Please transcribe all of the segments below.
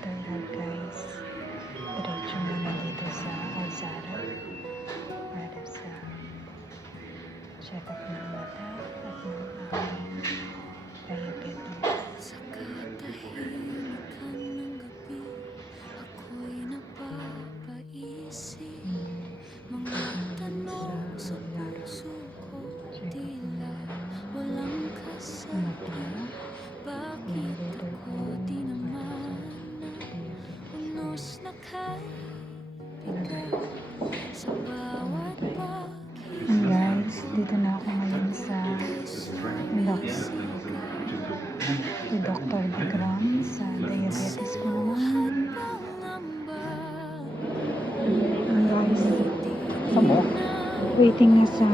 After that guys, diretso muna dito sa Alzara para sa check-up ng mata at ng aming diabetes. Sa katahimikan ng gabi, ako'y napapaisip. Mga tanong sa puso ko, tila walang kasagot. Bakit ako di naman unos na kaibigan sa bawat pag-ibig? And guys, dito na ako ngayon sa Dr. Bigram sa diabetes ko naman. And guys, waiting na sa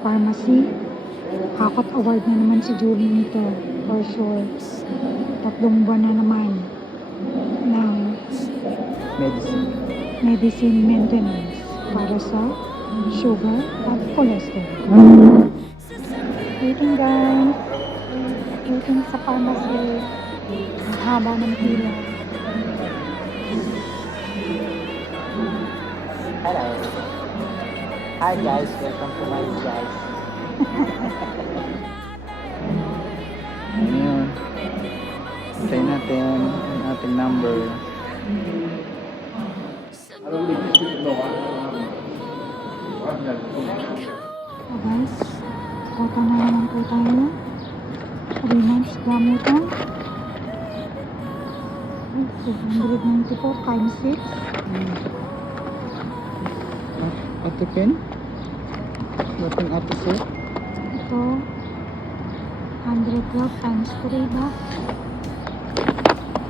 pharmacy. Hakot award na naman si Julie nito, for sure. 3 buwan na naman ng medicine maintenance para sa sugar at cholesterol. Waiting guys. Waiting sa pharmacy. Ang haba ng pila. Hello. Hi guys, welcome to my guys. Ano yun? Try natin ang ating number. So guys, kota na naman po tayo. 3 months gamutan. 294 times 6. Ate Pen? Dating ate sir? Ito, 112 times 3 ba?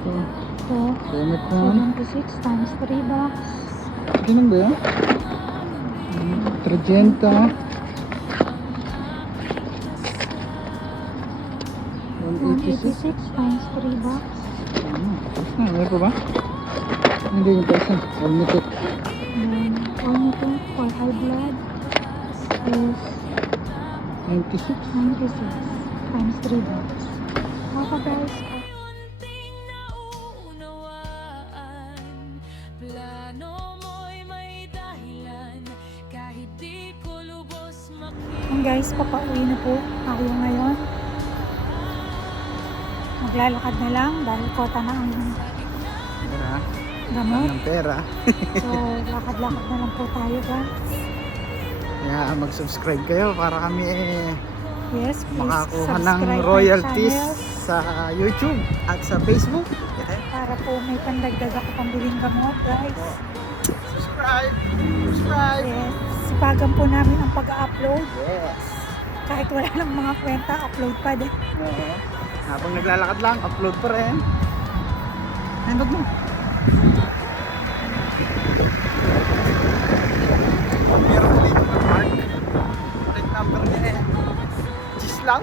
Ito, Gamit na. 76 times 3 bucks. Ganun ba yun? 300. 186. 186 times 3 bucks. Tapos na, meron pa ba? Hindi yung person. Ornitic. And then, Ornitor for high blood is 96. 96 times 3 bucks. Okay guys. Unting naunawaan, plano mo'y may dahilan, kahit di ko lubos And guys, papauwi na po tayo ngayon. Maglalakad na lang dahil kota na ang Pera. gamot. Ng pera. So, lakad-lakad na lang po tayo guys. Kaya mag-subscribe kayo para kami Yes, please makakuha ng subscribe my royalties channel sa YouTube at sa Facebook. para po may pandagdag ako pambiling gamot guys. Subscribe! Subscribe! Yes, sipagan po namin ang pag-upload. Yes! Kahit wala lang mga kwenta, upload pa din. Habang naglalakad lang, upload pa rin. Ayun, bag mo. Meron ulit ng mark. Ulit number niya eh. Gis lang.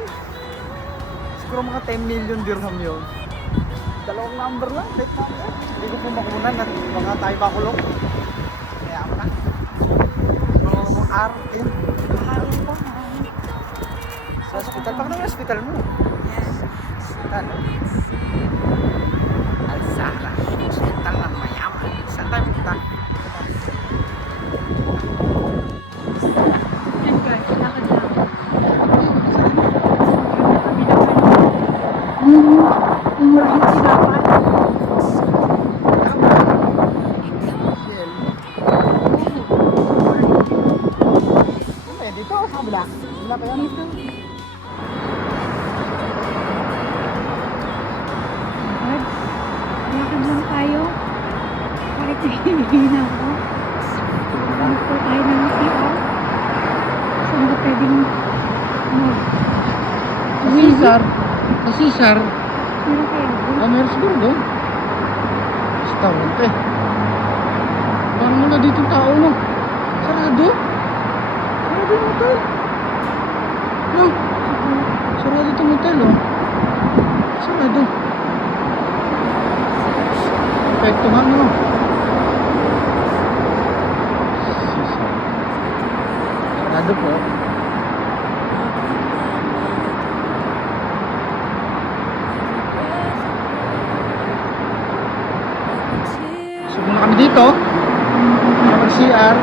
Siguro mga 10 million dirham yun. 2 number lang, ulit number. Hindi ko po makunan at baka tayo makulong. Kaya ako na. So, R-in. Mahalin po, mahalin. Sa hospital. Baka naman hospital mo. Yes. Hospital. Alzara. Hospital ng mayaman. Saan tayo punta? Yan guys, lakad lang. Emergency dapat. Dito sa kabila. Wala pa yan. Dito. Lakad lang tayo. Kahit nahihina ako. Ano po tayo ng CR? Saan ba pwedeng Caesar. Sa Caesar. Meron kaya doon? Meron siguro doon. Restaurant eh. Parang wala dito tao no. Sarado. Sarado yung hotel. No. Sarado itong hotel oh. Sarado. Epektuhan mo. Caesar. Sarado po. dito. May CR.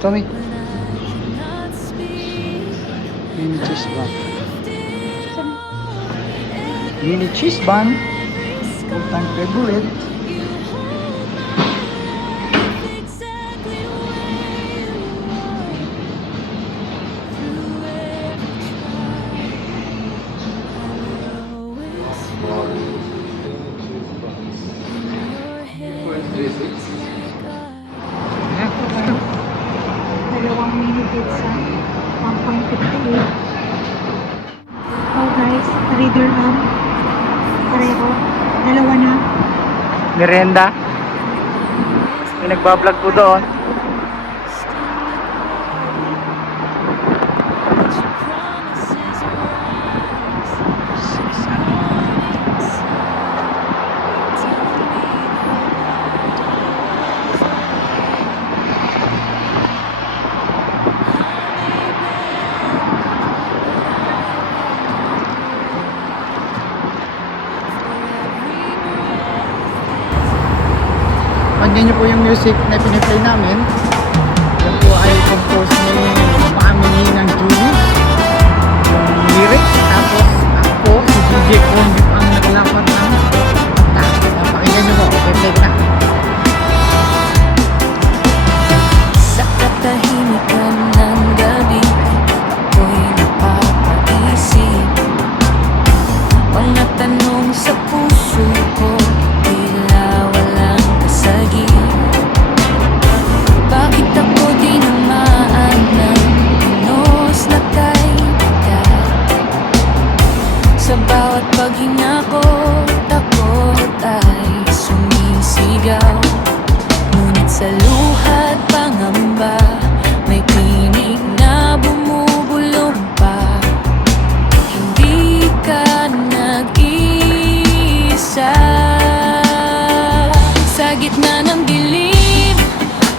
Tommy. Mini cheese bun. Mini cheese bun. All time favorite. Dalawang mini pizza, 1.58. Oh guys, reader pareho. Dalawa na. Merienda. May nagbablog po doon. Pakinggan nyo po yung music na piniplay namin. Yan po ay compose ni Maamini ng Julie. Yung lyrics. Tapos ako, si DJ Kong ang naglapat ng kanta. Pakinggan nyo po. Piniplay ko na. Sa katahimikan ng gabi, ako'y napapaisip. Mga tanong sa puso ko, tila walang kasagi. Bakit ako tinamaan ng pinos na kay bigat? Sa bawat paghinga ko, takot ay sumisigaw. Ngunit sa luha't pangamba, may tinig na bumubulong pa. Hindi ka nag-iisa. Sa gitna ng dilim,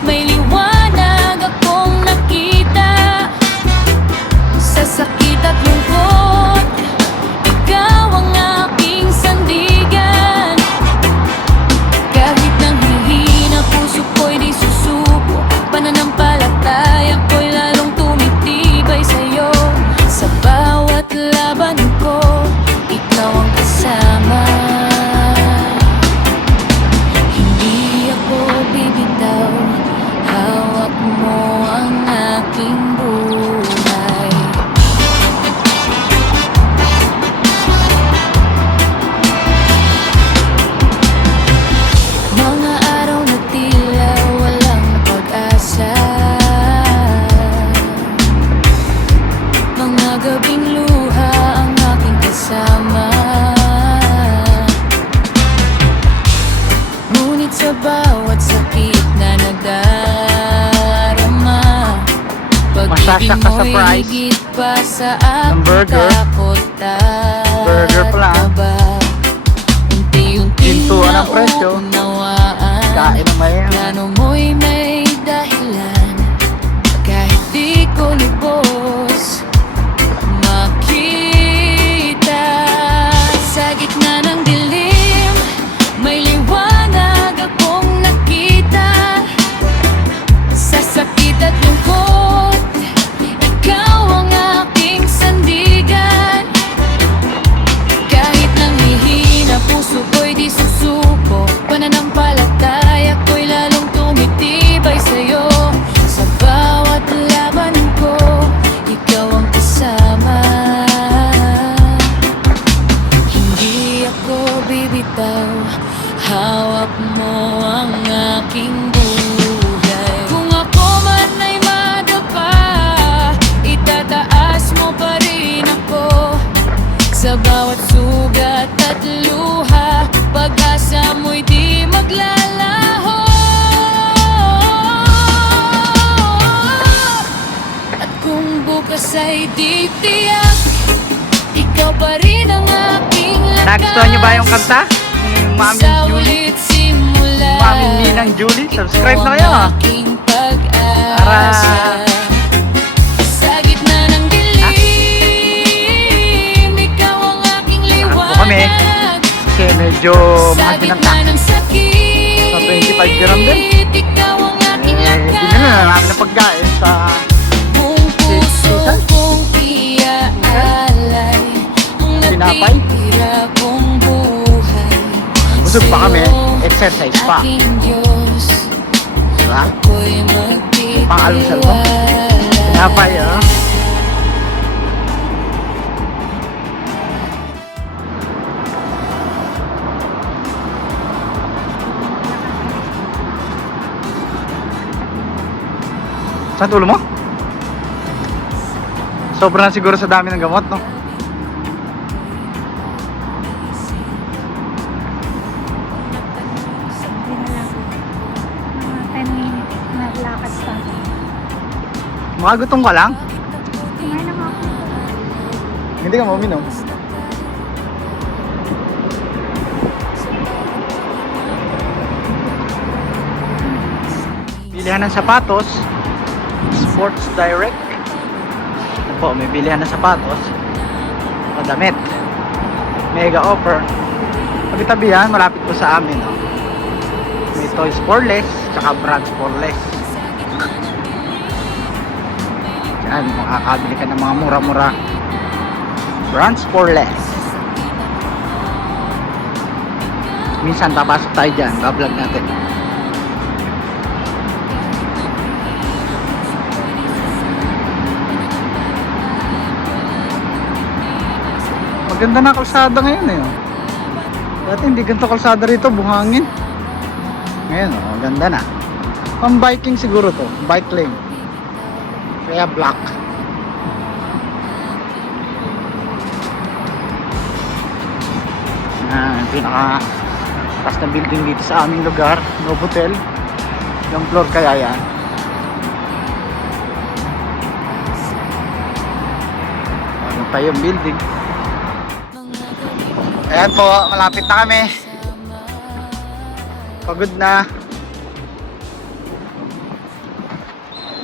may liwanag akong nakita. Sa sakit at lungkot, ikaw ang aking sandigan. Kahit nang hihina, puso ko'y di susuko. Pananampalataya ko'y lalong tumitibay sa'yo. Sa bawat laban ko, ikaw ang kasama. Hindi ako bibitaw, hawak mo ang aking buhay. Mga araw na tila walang pag-asa, mga gabing luha ang aking kasama. Ngunit sa bawat sakit na nadarama, pag-ibig Masasyak ka sa mo'y price higit pa sa ng burger. takot at Burger pa lang. kaba. Unti-unti Pintuan na ang presyo. unawaan, Kain naman yan. plano mo'y may dahilan. Kahit di ko lubos makita. Sa gitna ng dilim, may liwanag akong nakita. Sa sakit at lungkot, ikaw ang aking sandigan. Kahit nang hihina, puso ko'y di susuko. Pananampalataya ko'y lalong tumitig. ay di tiyak. Ikaw pa rin ang aking lakas. Nagustuhan niyo ba yung kanta? Yung Mami Sa Julie? ulit simula. Mami Ninang Julie? Subscribe na kayo. Ikaw ang aking pag-asa. Sa gitna ng dilim, ikaw ang aking po kami. liwanag. Kasi medyo Sa mahal din ang gitna tax. ng sakit, Sa 25 dirham din. ikaw ang aking Hindi lakas. na namin ng pagkain sa... Buong puso kong iaalay ang Tinapay? natitira kong buhay. Busog pa kami, Sa'yo, exercise pa. aking Diyos, Diba? ako'y magtitiwala. Pang-alusal mo? Tinapay, oh. Saan tulo mo? Sobrang na siguro sa dami ng gamot, no? Hindi na lang. Mga 10 minutes na lakad pa. Makagutong ka lang? Kumain na nga ako. Hindi ka mauminom. Bilihan ng sapatos, Sports Direct. Ito po, may bilihan ng sapatos, madamit, mega offer. Tabi-tabi yan, malapit po sa amin. Oh. May Toys for Less, tsaka Brands for Less. Yan, makakabili ka ng mga mura-mura. Brands for Less. Minsan papasok tayo dyan, bablog natin. Maganda na kalsada ngayon eh. Oh. Dati hindi ganito kalsada rito, buhangin. Ngayon, oh, ganda na. Pang biking siguro to, bike lane. Kaya black. Yung pinaka taas na building dito sa aming lugar, Novotel. Ilang floor kaya yan? Ano pa yung building? Ayan po, malapit na kami. Pagod na.